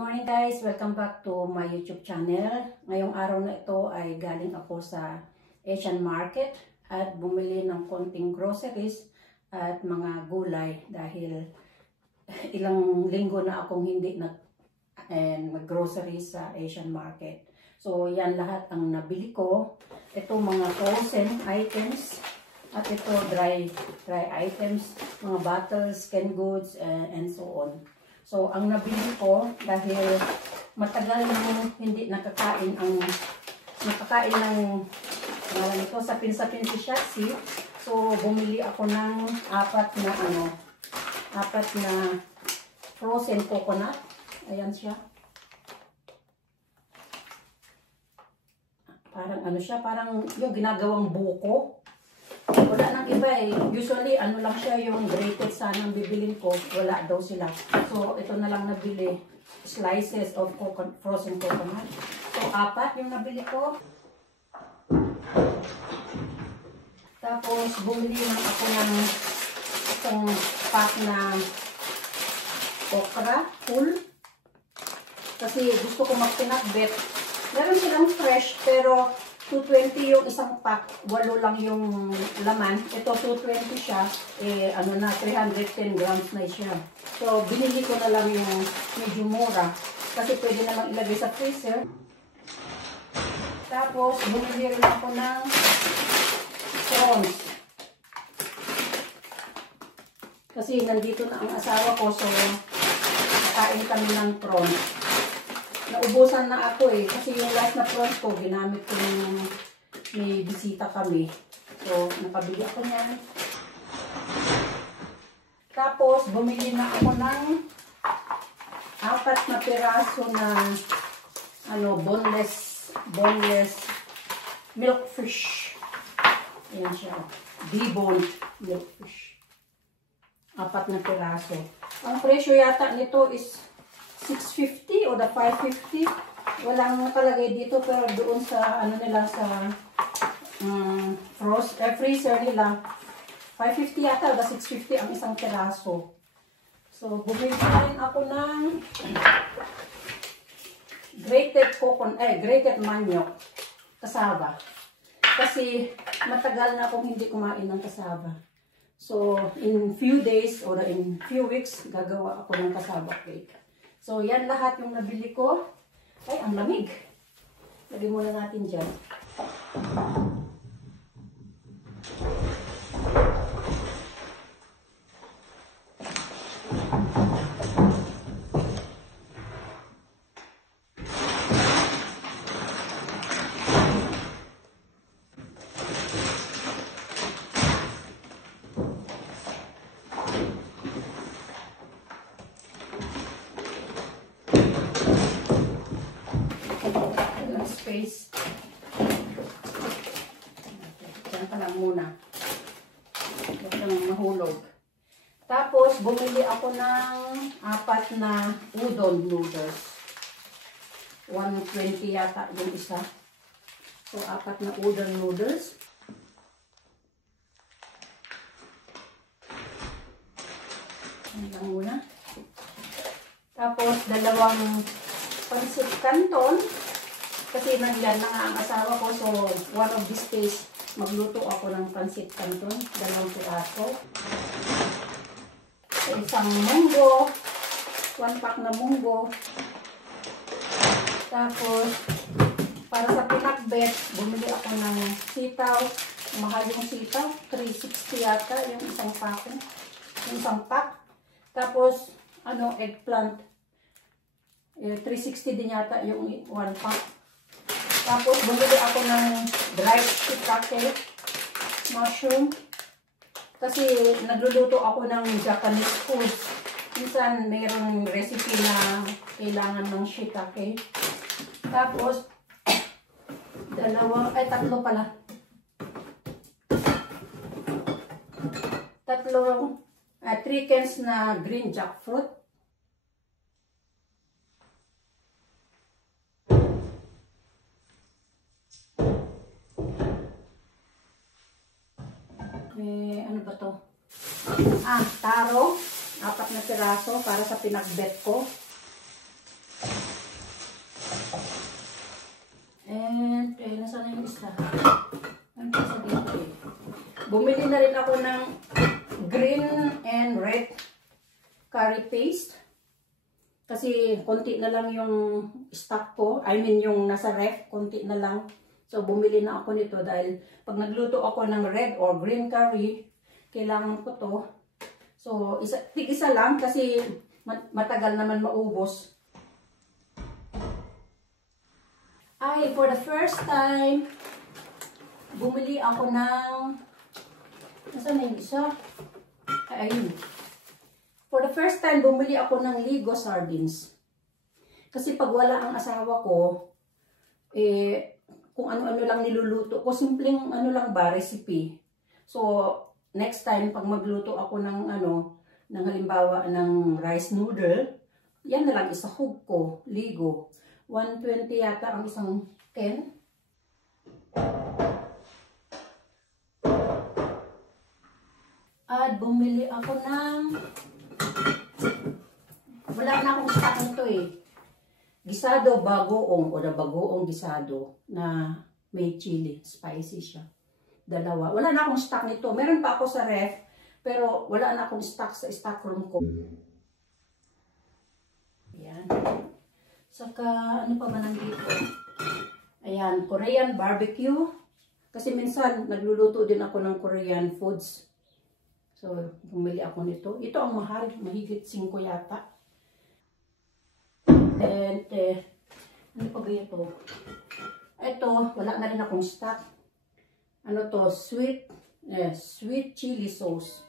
morning guys! Welcome back to my YouTube channel. Ngayong araw na ito ay galing ako sa Asian market at bumili ng konting groceries at mga gulay dahil ilang linggo na akong hindi mag-groceries sa Asian market. So yan lahat ang nabili ko. Ito mga frozen items at ito dry items, mga bottles, canned goods and so on. So, ang nabili ko, dahil matagal nang hindi nakakain ng ito, sapin-sapin si Shotzi. So, bumili ako ng apat na frozen coconut. Ayan siya. Parang siya, parang yung ginagawang buko. Wala nang iba eh. Usually, lang siya yung grated sanang bibilin ko. Wala daw sila. So, ito na lang nabili. Slices of frozen coconut. So, apat yung nabili ko. Tapos, bumili lang ako ng isang pack na okra, full. Kasi gusto ko magpinakbet. Meron silang fresh, pero 220 yung isang pack, 8 lang yung laman. Ito 220 siya, 310 grams na siya. So, binili ko na lang yung medyo mura. Kasi pwede naman ilagay sa freezer. Tapos, bumili rin ako ng prawns. Kasi nandito na ang asawa ko, so kain kami ng prawns. Naubusan na ako eh. Kasi yung last na prawns ko, ginamit ko yung may bisita kami. So, nakabili ako niyan. Tapos, bumili na ako ng 4 na piraso na boneless milkfish. Ayan siya. Deboned milkfish. 4 na piraso. Ang presyo yata nito is 650 o 550. Walang nakalagay dito, pero doon sa nila sa freezer nila 550 yata o 650 ang isang peraso. So bumili rin ako ng grated manok kasaba. Kasi matagal na akong hindi kumain ng kasaba. So in few days or in few weeks gagawa ako ng kasaba cake. So, yan lahat yung nabili ko. Ay, ang lamig. Lagay muna natin dyan. Space. Diyan pa lang muna. Huwag lang mahulog. Tapos, bumili ako ng 4 na udon noodles. 120 yata yung isa. So, 4 na udon noodles. Diyan lang muna. Tapos, 2 pancit canton. Kasi nandiyan na nga ang asawa ko. So, one of these days, magluto ako ng pancit canton. 2 piraso. So, isang munggo. 1 pack na munggo. Tapos, para sa pinakbet, bumili ako ng sitaw. Mahal yung sitaw. 360 yata yung isang pack. Yung isang pack. Tapos, eggplant. 360 din yata yung 1 pack. Tapos, bumili ako ng dried shiitake mushroom. Kasi, nagluluto ako ng Japanese food. Minsan, mayroong recipe na kailangan ng shiitake. Tapos, 3 pala. 3 cans na green jackfruit. Ano ba to? Taro. 4 na piraso para sa pinakbet ko. isa. Ano isa dito eh. Bumili na rin ako ng green and red curry paste. Kasi konti na lang yung stock ko. I mean yung nasa ref, konti na lang. So bumili na ako nito dahil pag nagluto ako ng red or green curry, kailangan ko to. So tig-isa lang kasi matagal naman maubos. Ay, for the first time, bumili ako ng... Nasaan na yung isa? Ay, ayun. For the first time, bumili ako ng Ligo sardines. Kasi pag wala ang asawa ko, kung ano-ano lang niluluto ko, simpleng ano lang ba, recipe. So, next time, pag magluto ako ng ng halimbawa ng rice noodle, yan na lang isahog ko, Ligo. 120 yata ang isang can. At bumili ako ng... Wala na akong stock nito eh. Gisado bagoong o na bagoong gisado na may chili. Spicy siya. Dalawa. Wala na akong stock nito. Meron pa ako sa ref. Pero wala na akong stock sa stock room ko. Ayan. Saka ano pa ba nandito? Ayan. Korean barbecue. Kasi minsan nagluluto din ako ng Korean foods. So, bumili ako nito. Ito ang mahal. Mahigit 5 yata. And, ano pa ba ito? Ito, wala na rin akong stock. Ano to? Sweet chili sauce.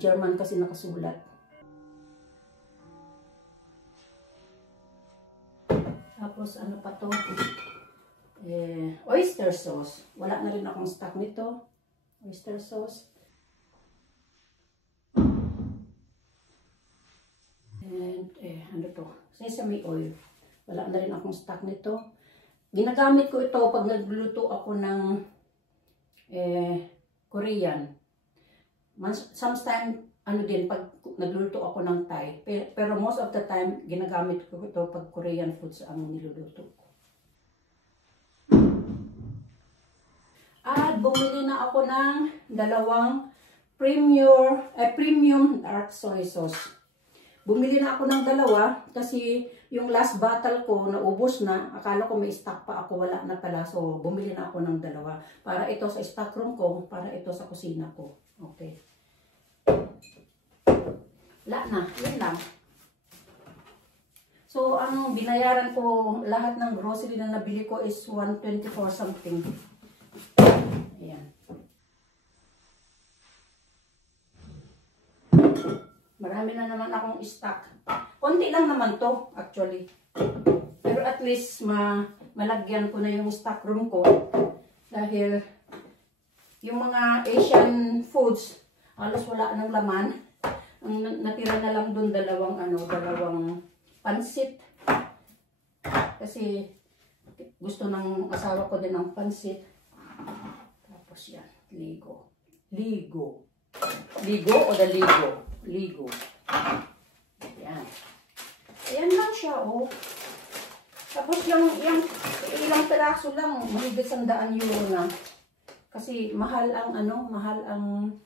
German kasi nakasulat. Tapos, ano pa to? Oyster sauce. Wala na rin akong stock nito. Oyster sauce. And, ano to? Sesame oil. Wala na rin akong stock nito. Ginagamit ko ito pag nagluto ako ng Korean. Sometimes, ano din, pag nagluto ako ng Thai. Pero most of the time, ginagamit ko ito pag Korean foods ang niluluto ko. At bumili na ako ng dalawang premium dark soy sauce. Bumili na ako ng dalawa kasi yung last bottle ko naubos na. Akala ko may stock pa ako, wala na pala. So, bumili na ako ng dalawa. Para ito sa stock room ko, para ito sa kusina ko. Okay. Wala na. Yun lang. So, ang binayaran ko, lahat ng grocery na nabili ko is 124 something. Ayan. Marami na naman akong stock. Konti lang naman to, actually. Pero at least, malagyan ko na yung stock room ko. Dahil, yung mga Asian foods, halos wala nang laman. Ang natira na lang dun dalawang pansit. Kasi, gusto ng asawa ko din ng pansit. Tapos yan, Ligo. Ligo. Ligo o the Ligo? Ligo. Ayan. Ayan lang siya, oh. Tapos yung ilang peraso lang, mahigit 100 euro na. Kasi mahal ang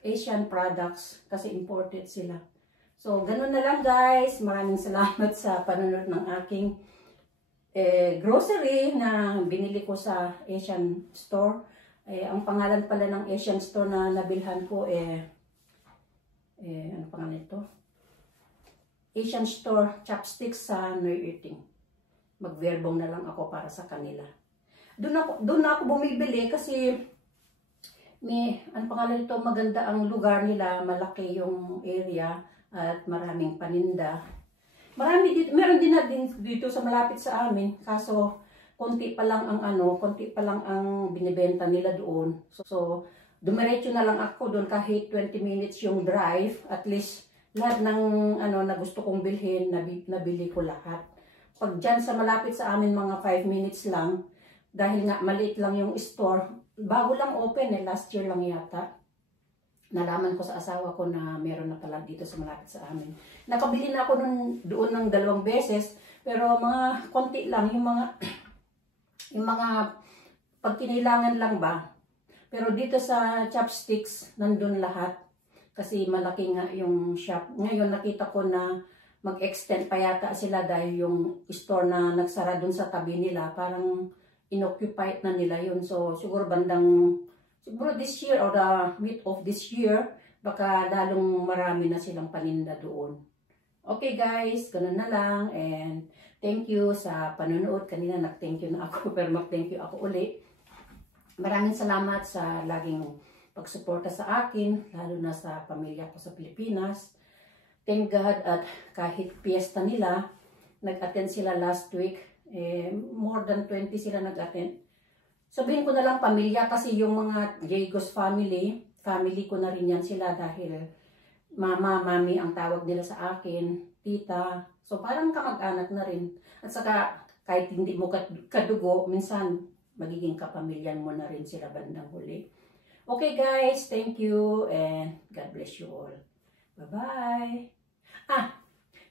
Asian products kasi imported sila. So, ganun na lang guys. Maraming salamat sa panonood ng aking grocery na binili ko sa Asian store. Ang pangalan pala ng Asian store na nabilhan ko ano pangalan ito? Asian store chopsticks sa Neuötting. Magverbong na lang ako para sa kanila. Doon na ako bumibili kasi ano pangalan ito, maganda ang lugar nila, malaki yung area at maraming paninda. Meron din na dito sa malapit sa amin, kaso konti pa lang ang binibenta nila doon. So dumiretso na lang ako doon kahit 20 minutes yung drive, at least lahat ng na gusto kong bilhin, nabili ko lahat. Pag dyan sa malapit sa amin mga 5 minutes lang, dahil nga maliit lang yung store, bago lang open last year lang yata. Nalaman ko sa asawa ko na meron na pala dito sa malapit sa amin. Nakabili na ako doon ng 2 beses, pero mga konti lang yung mga pag kinailangan lang ba. Pero dito sa chopsticks, nandun lahat. Kasi malaki nga yung shop. Ngayon nakita ko na mag-extend pa yata sila dahil yung store na nagsara dun sa tabi nila, parang inoccupied na nila yun. So siguro siguro this year or the mid of this year, baka lalong marami na silang paninda doon. Okay guys, ganun na lang. And thank you sa panonood. Kanina nag-thank you na ako, pero mag-thank you ako uli. Maraming salamat sa laging pagsuporta sa akin, lalo na sa pamilya ko sa Pilipinas. Thank God at kahit piyesta nila, nag-attend sila last week. More than 20 sila nag-attend. Sabihin ko na lang pamilya kasi yung mga Jagos family ko na rin yan sila dahil mama, mami ang tawag nila sa akin, tita. So parang kamag-anak na rin. At saka kahit hindi mo kadugo, minsan magiging kapamilyan mo na rin sila bandang huli. Okay guys, thank you and God bless you all. Bye-bye.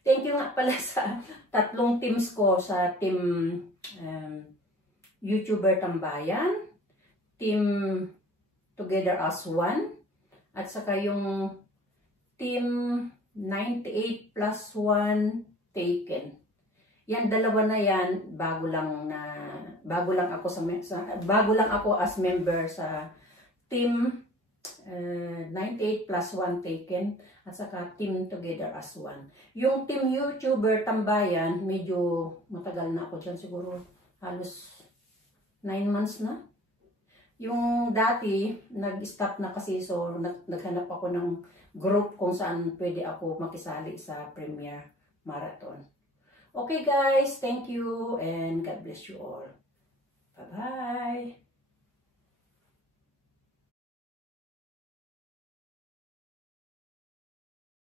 Thank you nga pala sa 3 teams ko, sa team YouTuber Tambayan, team Together as One, at saka yung team 98 plus 1 Taken. Yan, dalawa na yan, bago lang ako as member sa team 98 plus 1 Taken at saka team Together as One. Yung team YouTuber Tambayan, medyo matagal na ako dyan, siguro halos 9 months na. Yung dati, nag-stop na kasi, so naghanap ako ng group kung saan pwede ako makisali sa Premier Marathon. Okay guys, thank you and God bless you all. Bye-bye.